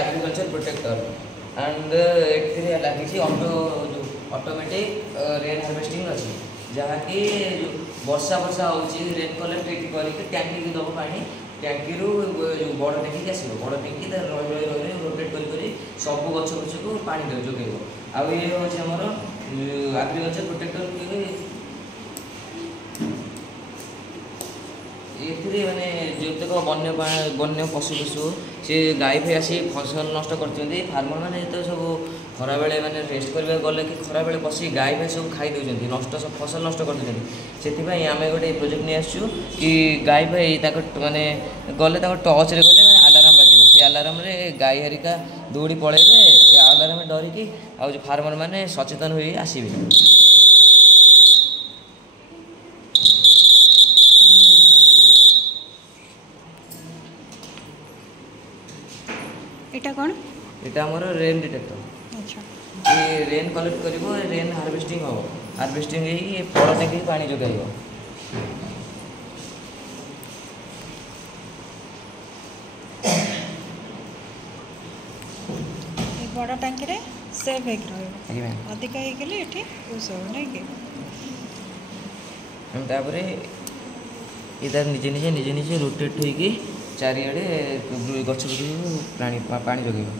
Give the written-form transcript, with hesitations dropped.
Agriculture protector and एक लगी automatic rain harvesting अच्छी जहाँकि वर्षा वर्षा हो रेन कलेक्ट करके टैंकी दब पा टैंकी रू बड़ टैंकी आसो बड़ टैंकी रही रही रही रोटेट कर सब गछ गछ को पा जोगेब आउ ये हूँ आमर एग्रीकल्चर प्रोटेक्टर ये माने जोतक वन्य पशु पशु सी गाई फे आसी फसल नष्ट कर फार्मर मैंने जो सब खरा बेले मैंने रेस्ट करने गले कि खरा बेले पशि गाई फे सब खाई दौरान नष्ट सब फसल नष्ट कर से आम गोटे प्रोजेक्ट नहीं आसु कि गाई भाई माने गले टच रे गले आलाराम बाजिब से आलाराम रे गाई हरिका दौड़ी पलैबे आलाराम डरिकी आ फार्मर मैंने सचेतन हो आसबे। एटा कौन एटा हमर रेन डिटेक्टर। अच्छा ये रेन कलेक्ट करिवो रेन हार्वेस्टिंग हो हार्वेस्टिंग ही बड़ टैंकी पानी जोगाइबो। ये बड़ा टैंकी रे सेव हेक रहइबो अधिक हे गेले एठी यूज हो नै के हम तापरे इधर निजे निजे रोटेट होई कि चारिआडे गछ पानी जोगाइबो।